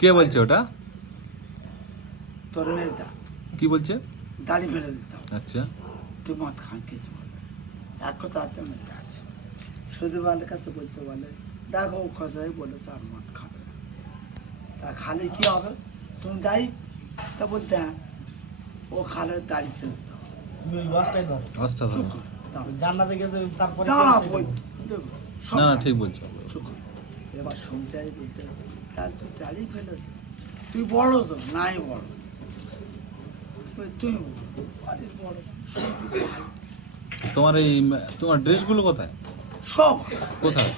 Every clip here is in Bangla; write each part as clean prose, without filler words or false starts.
কে বলছে ওটা? তোর মেয়েটা কি বলছে? দাড়ি ফেলে দিতে হবে, আচ্ছা, তুই মদ খান কিছু বলবে না। এক কথা আছে মেয়েটা আছে, শুধু বালের কাছে বলতে বলে দেখো ও খসাই বলেছে আর মদ খাবে না, তা খালে কি হবে? তুমি দায়ী? তা বলতে হ্যাঁ, ও খালে দাড়ি ছেড়ে দাও। তুমি ওই ওয়াজটাই ধরো। আচ্ছা চুপ কর, দাও। জান্নাতে গেছে তারপরে দাঁড়া, কি বই হয়েছে? দেখো, সব না না জানি। ঠিক বলছো। চুপ কর। এবার শুনতে আই বলতে তাহলে তুই দাড়ি ফেলে দে। তুই বড় তো নাই বড়, তুই বড়, বাড়ির বড়, শুনবি ভাই। তোমার ড্রেসগুলো কোথায়? সব কোথায়?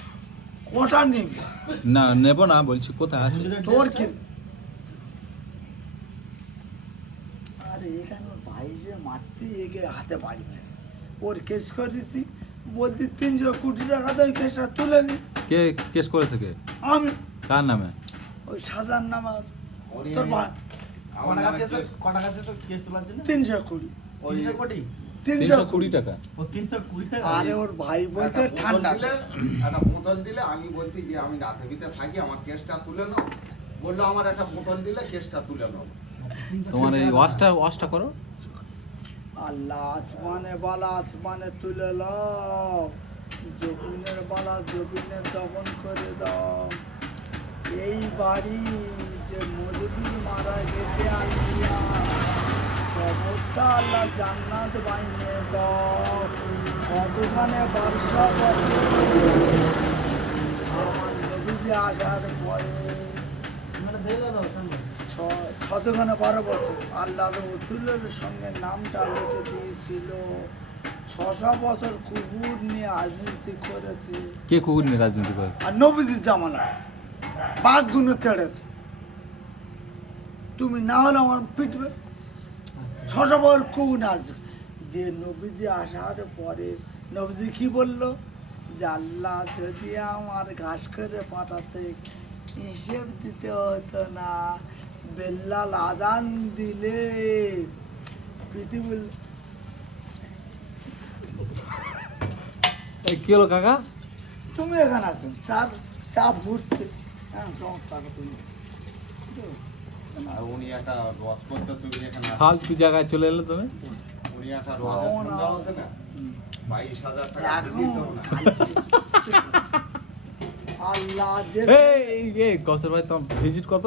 কটা নিবি? না নেব না, বলছি কোথায় আছে? হুজুরের তোর ড্রেসটা? কি? আরে এখানে ওর ভাই যে মারতে এগে হাতে বাড়ি মেরেছে, ওর কেস করেছি, বলতে 300 কোটি টাকা দেয়, কেসটা তুলে নি। কে কেস করেছে? কে? আমি কার নামে? ওই সাজার নাম আর তোর ভাই কটা গাছে এসে- কটা গাছে এসে কেস তোলার জন্য? 300 কোটি, 300 কোটি? 320 টাকা। ও 320 টাকা? আরে ওর ভাই বলতে একটা ঠান্ডা বোতল দিলে, একটা বোতল দিলে আমি বলছি যে আমি রাতে ভিতরে থাকি, আমার কেসটা তুলে নাও। বললো আমার একটা বোতল দিলে কেসটা তুলে নাও। 300 তোমার এই টাকা। ওয়াশটা করো। আল্লাহ আসমানে বালা আসমানে তুলে লাও, জবিনের বালা জবিনে দমন করে দাও। এই বাড়ি যে মজদুর মারা গেছে আল্লাহ, কবরটা আল্লাহ জান্নাত বানিয়ে দাও। কতখানে বাদশা বলে আমার নবীজি আসার পরে মানে দেখলে দাও সামনে। 12 বছর আল্লাহ রসুলের সঙ্গে নামটা লিখে দিয়েছিল। 600 বছর কুকুর নিয়ে রাজনীতি করেছে, কে কুকুর নিয়ে রাজনীতি করে? আর নবীজির জামানা বাঘ গুলো তেড়েছে। তুমি না হলে আমার পিটবে। আচ্ছা। 600 বছর কুকুর নাচ, যে নবীজি আসার পরে নবীজি কি বললো? যে আল্লাহ যদি আমার ঘাস করে পাঠাতে হিসেব দিতে হতো না, বেল্লাল আজান দিলে পৃথিবীর এই কি হলো কাকা? তুমি এখানে আসো, চা ফুটতে, হ্যাঁ তোমার টাকা তুমি আর উনি একটা রস করতে, তুমি এখানে আসো। ফালতু জায়গায় চলে এলে তুমি। উনি একটা রসের পাও না। ধান্দা আছে না, 22,000 টাকা এখন দিতে হবে না। আল্লাহ যে এই কসর ভাই, তোমার ভিজিট কত?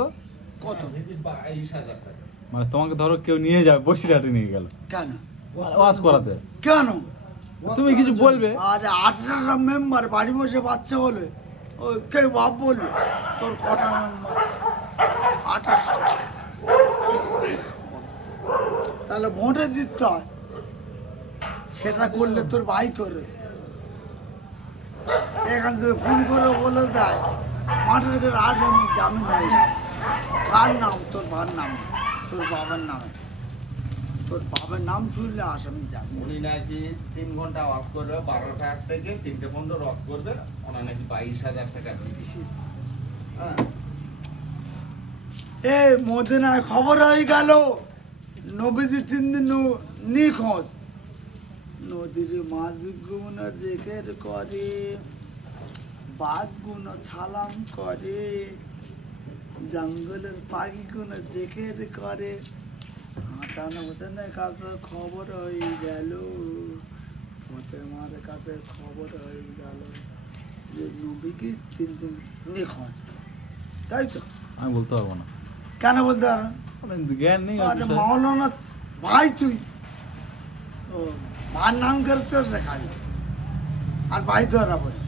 কত? ভিজিট 22,000 টাকা। মানে তোমাকে ধরো কেউ নিয়ে যাবে, বসিরহাটে নিয়ে গেল কেন? ওয়াশ করাতে, কেন? তুমি কিছু বলবে? আরে 18টা মেম্বার বাড়ি বসে বাচ্চা হলে ও কে বাপ বলবে? তোর কটা মেম্বার? 28টা। তাহলে ভোটে জিততে হয়, সেটা করলে তোর ভাই করেছে। এখান থেকে ফোন করে বলে দেয় মাঠের ঘরে আসেনি, জামিন দেয় না। কার নাম? তোর ভার নাম, তোর বাবার নামে। তোর বাবার নাম শুনলে আসামি জামিন। উনি নাকি 3 ঘন্টা ওয়াশ করবে, 12টা থেকে 3টে পর্যন্ত রস করবে, ওনার নাকি 22,000 টাকা দিচ্ছে। হ্যাঁ, এ মদিনায় খবর হয়ে গেল নবীজি 3 দিন নিখোঁজ। নদীর মাছগুলো জেকের করে, বাঘগুলো ছালাম করে, জঙ্গলের পাখিগুলো জেকের করে। হাসান হোসেনের কাছে খবর হয়ে গেল, ফতেমার কাছে খবর হয়ে গেল যে নবী কি 3 দিন নিখোঁজ। তাই তো? আমি বলতে পারবো না, কেন বলতে পারো? আমার জ্ঞান নেই ওই আরে বিষয়ে। মাওলানা ভাই তুই, ও ভার নাম করেছিস খালি, আর ভাই ধরা বলি,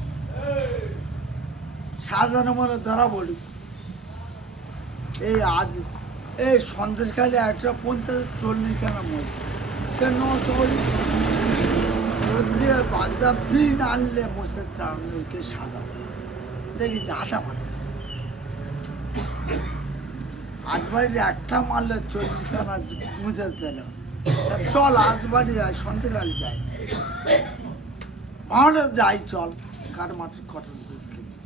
সাজানো মনে ধরা বলি। এই আজ এই সন্দেশখালী 150-40 কেন মরে, কেন চলি বাগদা পিন আনলে বসে চাঁদকে সাজা দেখি হাতা পাত। আজ বাড়িতে একটা মারলে 40 খানা মুছে দিল। চল আজ বাড়ি যাই, সন্ধ্যেকাল যাই, বাউন্ন যাই, চল কার মাঠে কটন খেয়েছি।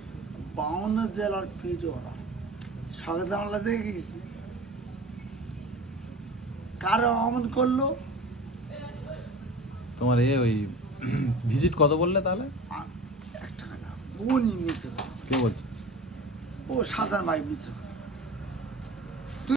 52 জেলার পীর ওরা, সকালবেলা দেখে গেছি কারো অমন করলো। তোমার ওই ভিজিট কত বললে তাহলে? একটা না, উনি মিশে, কে বলছে? ও সাধারণ ভাই মিশে